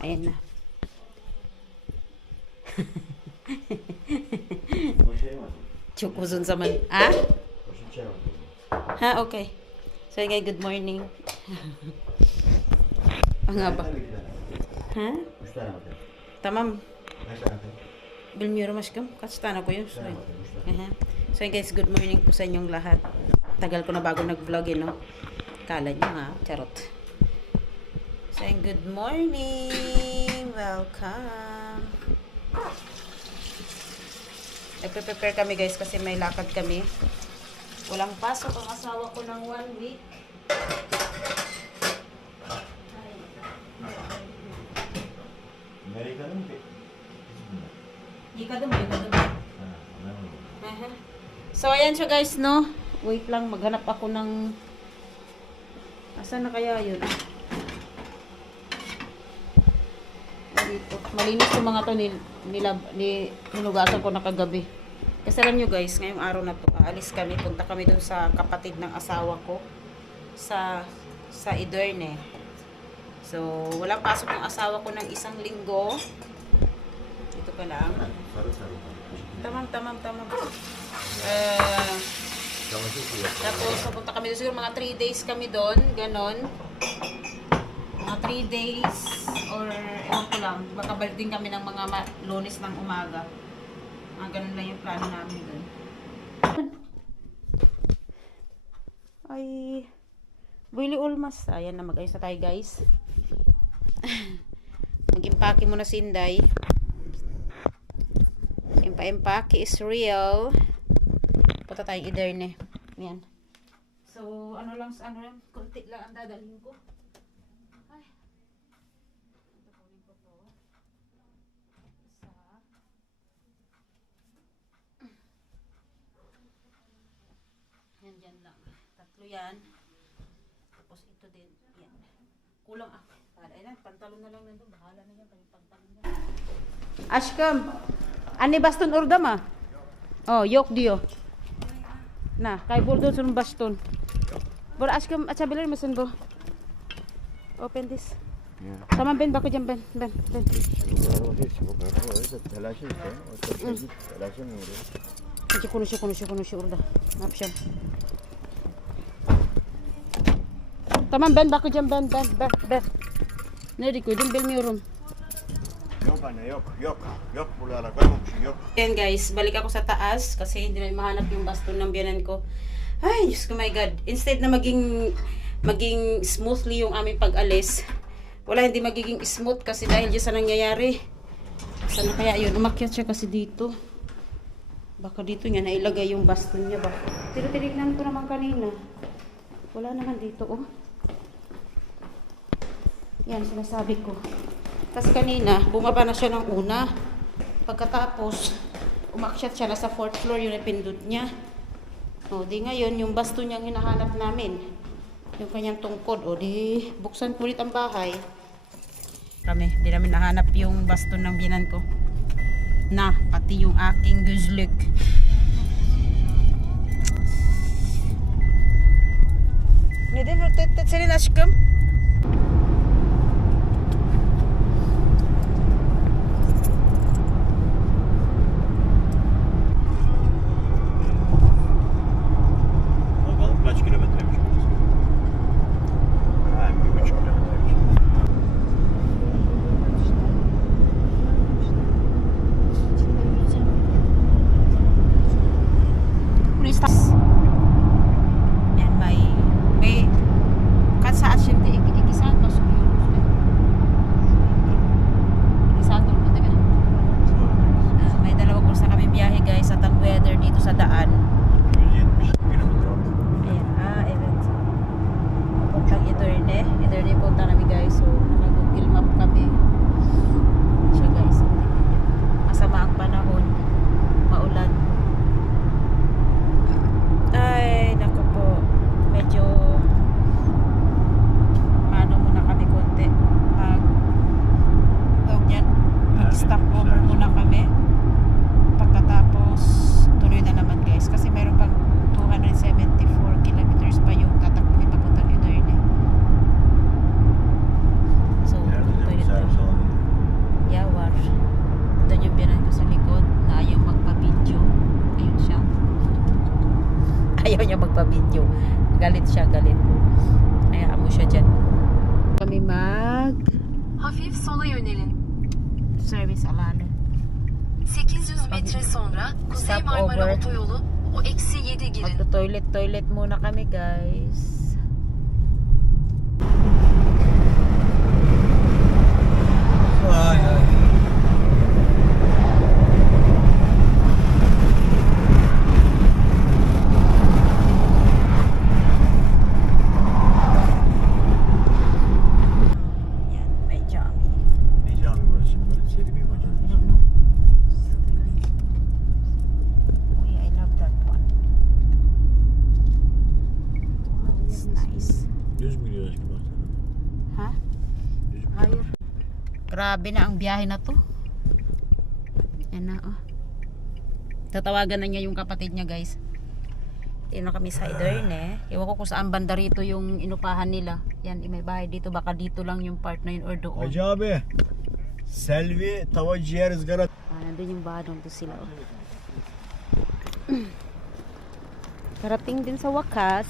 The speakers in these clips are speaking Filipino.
Ayan na. Chukuzon sa man. Ah? Ha, okay. So, guys, good morning. Ang nga ba? Ha? Tamam. Bilmiyorum aşkım. Kaç tane koyuyorsun? So, guys, good morning po sa inyong lahat. Tagal ko na bago nag-vlog, no? Kala nyo, ha? Charot. So, good morning. Welcome. Nagpe-prepare kami, guys, kasi may lakad kami. Walang pasok ang asawa ko ng 1 week. Yıkadım. So, ayan siya, guys, no? Wait lang, maghanap ako ng... Asan na kaya yun? Dito. Malinis yung mga to nilugasan ko na kagabi. Kasi alam nyo, guys, ngayong araw na to, aalis kami, punta kami dun sa kapatid ng asawa ko sa Edurne. So, walang pasok ng asawa ko ng 1 linggo. Ito pa lang. Tamam. Tapos, pupunta kami doon. Siguro mga 3 days kami doon. Ganon. Mga 3 days or ewan ko lang. Baka balik din kami ng mga Lunes ng umaga. Ganun lang yung plano namin doon. Ay, Willy Ulmas. Ayan na, mag-ayos na tayo, guys. Mag-impake muna si Inday. Impake is real. Punta tayong Edurne. Ayan. So, ano lang, kunti lang ang dadalhin ko. Ay. Kunin ko to. Yan, dyan lang. 3 yan. Tapos ito din. Yan. Kulang ako. Ayan, pantalon na lang nandun. Bahala na yan. Pantalon na. Aşkım. Anne baston orada mı? Oh, yok diyor. Nah, kayboldu sunun baston. Bu aşkım açabilir misin bu? Open this. Yeah. Tamam, ben bakacağım ben. Hadi konuşuyor orada. Ne yapacağım? Tamam, ben bakacağım ben. Nerede koydum bilmiyorum. Yok anne, yok buralara koymamışsın, yok. Ayan, guys, balik ako sa taas kasi hindi na mahanap yung baston ng biyanan ko. Ay, Diyos ko, my God. Instead na maging smoothly yung aming pag-alis, wala, hindi magiging smooth kasi dahil dyan sa nangyayari. Sana kaya yun, umakyat siya kasi dito. Baka dito niya nailagay yung baston niya ba. Tinignan ko naman kanina. Wala naman dito, oh. Yan, sinasabi ko. Kasi kanina, bumaba na siya ng una. Pagkatapos, umakyat siya na sa 4th floor, yung napindot niya. O, di ngayon, yung baston niyang hinahanap namin. Yung kanyang tungkod. O, di, buksan ko ulit ang bahay. Kami, di namin nahanap yung baston ng biyanan ko. Na, pati yung aking gözlük. Neden rötet senin aşkım? Bakalım kaç kilometreymiş burası? Ha, 1,5 kilometreymiş. Yan, may kahit saan siya ikisahan mo ikisahan mo diba? May 2 oras na kami biyahe, guys, at ang weather dito sa daan. 170 kilometre oldu. Ayan, evet. Papuntang Edurne punta namin, guys. So, naka-Google Map kami. Siya, guys. Masama ang panahon. Maulan. Ay, naku po. Medyo muna kami konti. Mag-stop over muna kami. Pagkatapos, tuloy na naman, guys. Kasi meron pang 274 kilometers pa yung tatakbuhin papuntang Edurne. So, Nerede de tuloy bir na. servis alalım. nagpa-video. Galit siya, galit. Hayaan mo siya dyan. Kami Hafif sola yönelin. service alanı. 800 metre sonra Kuzey Stop Marmara over. Otoyolu o -7 girin. Magto-toilet muna kami, guys. Ay, ay. Yan, may Jami. Ne cami burası şimdi böyle? Seri miyim hocam? I don't know. Oh yeah, I love that one. It's nice. Düz mü gidiyoruz ki baksana? Ha? Düz mü? Hayır. Grabe na ang biyahe na to. Yan na, oh. Tatawagan na niya yung kapatid niya, guys. Ito na kami sa Ederne. Ewan ko kung saan banda rito yung inupahan nila. Yan, may bahay dito. Baka dito lang yung part na yun or doon. Hacı abi. Selvi tava ciğer ızgara. Nandun yung bahay, doon sila. Oh. Karating din sa wakas.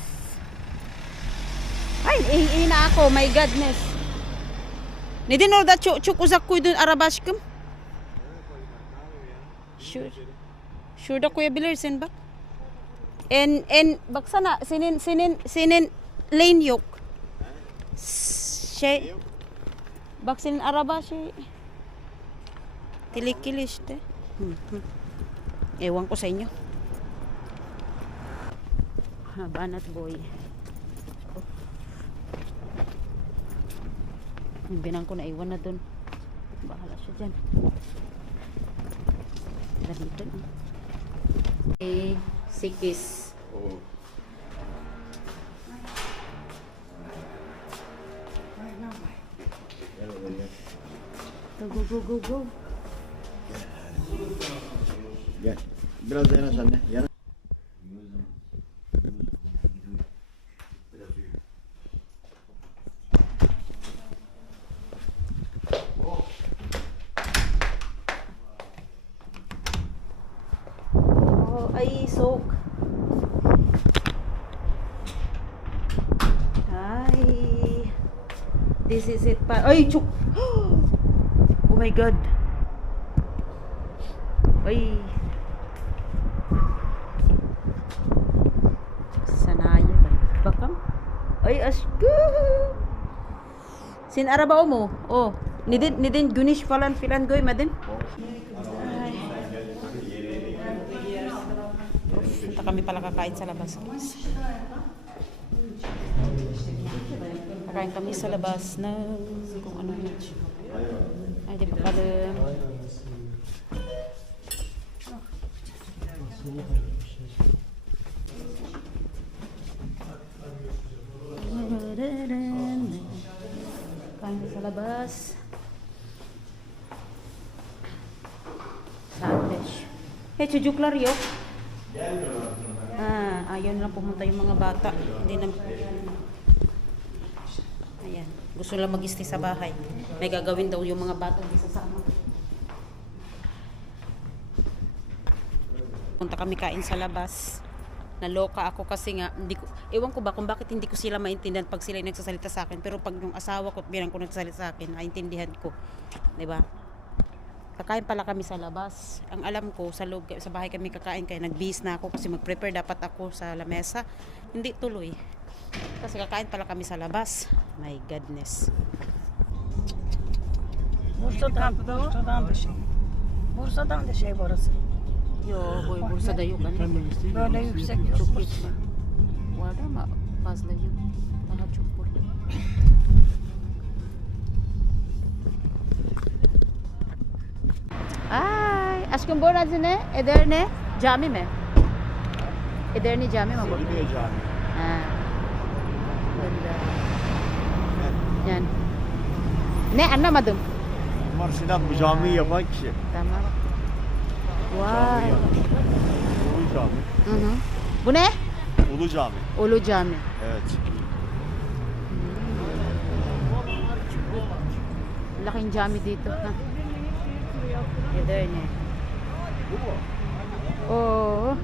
Ay, ihi na ako. My godness. Neden orada çok uzak koydun araba aşkım? Şurada koyabilirsin bak. En baksana senin lane yok. Şey bak senin araba şey tilikili işte. Ewan ko sa inyo. Ha, banat boy. Yung binang ko naiwan na dun. Bahala siya dyan. Dito na. Okay, sikis. Go. Gel. Biraz da yana sen de. Yana. Oh, ay, soak. Ay. This is it pa. Ay, chuk. Oh my God. Ay. Sanaya ba? Bakam? Ay, aşkı. Sin araba mo? Oh. Neden güneş falan filan koymadın? Ay. Punta kami pala kakain sa labas, guys. Kakain kami sa labas ng kung ano yun. Ay, di pala. Kain sa labas. Sandwich. Hey, çocuklar yok. Ayaw na pumunta yung mga bata. Hindi na. Ayan. Gusto lang mag-stay sa bahay. May gagawin daw yung mga bata. Hindi sasama. Punta kami kain sa labas. Naloka ako kasi nga, ewan ko ba kung bakit hindi ko sila maintindihan pag sila nagsasalita sa akin. Pero pag yung asawa ko at binang ko nagsasalita sa akin, naintindihan ko. Diba? Kakain pala kami sa labas. Ang alam ko, sa loob, sa bahay kami kakain, kaya nagbihis na ako kasi mag-prepare dapat ako sa lamesa. Hindi tuloy. Kasi kakain pala kami sa labas. My goodness. Bursa'dan da şey burası. Yo, boy, Bursa'da yok. Ano? Böyle yüksek yok. Çok gitme. Var ama fazla yok. Daha çok burada. Ay, aşkım burası ne? Edirne cami mi? Edirne cami mi bu? Selviye cami. Ha. Ganda. Yani. Ne anlamadım. Mimar Sinan bu camiyi yapan kişi. Tamam. Vay. Cami yapan. Ulu cami. Hı hı. Bu ne? Ulu cami. Ulu cami. Evet. Laking cami dito. Ha? Edirne. Oo.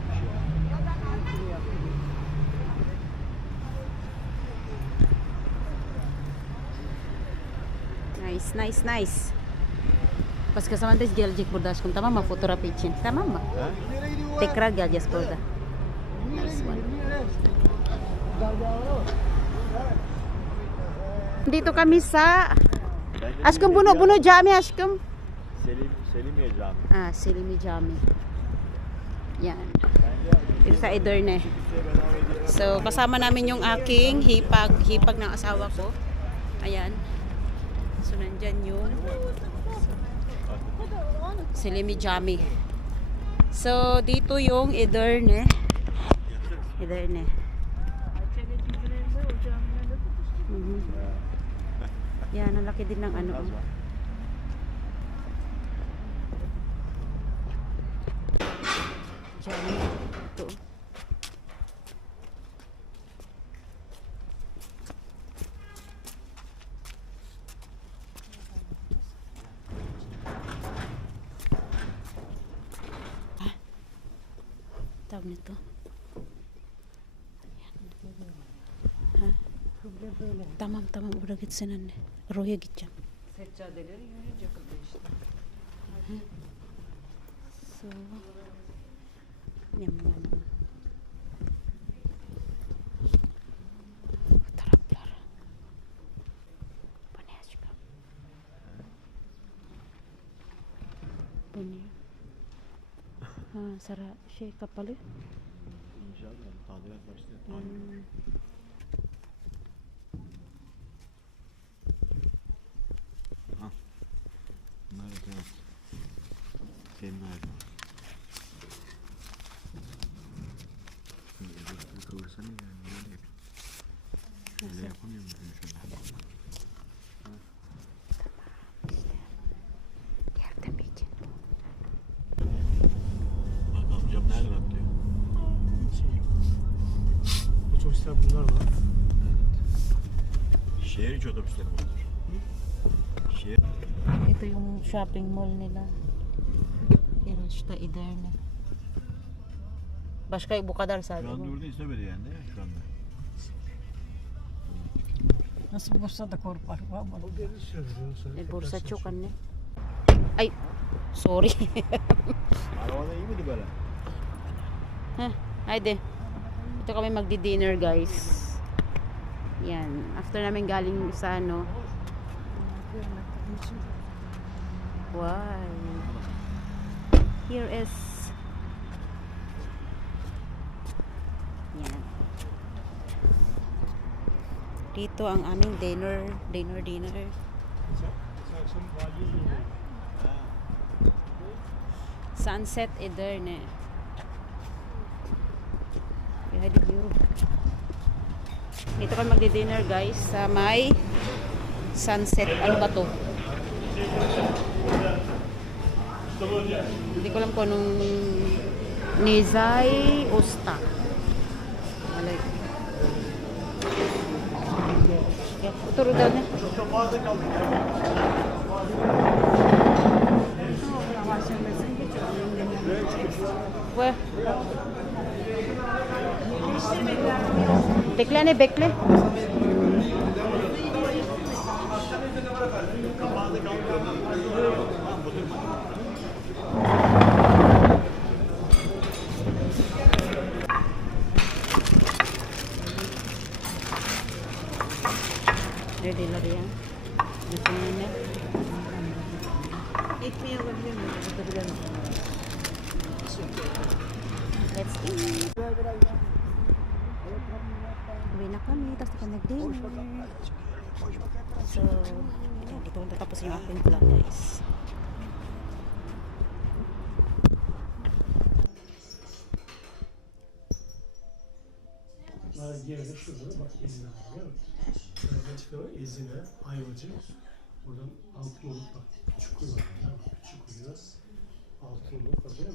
Nice. Başka zaman da gelecek burada aşkım, tamam mı? Fotoğraf için. Tamam mı? Tekrar geleceğiz burada. Nice one. Dito kami sa aşkım, bunu cami aşkım. Selimiye Camii. Selimi Cami. Yan. Dito sa Ederne. So, kasama namin yung aking hipag ng asawa ko. Ayan. So, nandyan yung Selimi Cami. So, dito yung Ederne. Yan, ang laki din ng ano. Cami. Ito. Tawag nito. Tamam oraya gitsin anne. Oraya gideceğim. Seccadeleri yürüyecek işte. So, yan. Bu taraflar. Bu ne aşkım? Bu ne? Şey kapalı. İnşallah tadilat başlıyor. Bunlar da tamam. Senin aydın. Elektriği kıvırsana yani. Öyle yap. Öyle yapamıyor musun şöyle? Yardım için. Bak amcam nereden atlıyor? Otobüsler bunlar var. Şehir içi otobüsleri vardır. Şehir. Ito yung shopping mall nila. Irash'ta Ederne. Başka bu kadar Şu sadece. anda orada istemedi yani değil mi? Şu anda. Nasıl Bursa'da kork var? O geri söylüyor. Bursa çok anne. Ay, sorry. Arabada iyi miydi böyle? Haydi. Ito kami magdi-dinner guys. Yan. After namin galing sa ano. Why? Here is yan. Dito ang aming dinner. Sunset Ederne. Hadi view. Dito kami magdi-dinner guys sa may sunset. Ano ba to? Hindi ko alam kung anong Nizay Usta. Malay. Turo daw na. Where? Bekle ne bekle. Ready na rin. Gusto niya na. Let's eat. Uwi na kami, tapos na kami nag-dinner. So, ayan, dito ko natapos yung aking vlog guys. Geride şurada bak Ezine var görüyor musun? Şuradan çıkıyor Ezine, Ayvacı. Buradan Altınoluk bak. Çukur var. Tamam. Çukur var. Altınoluk var değil mi?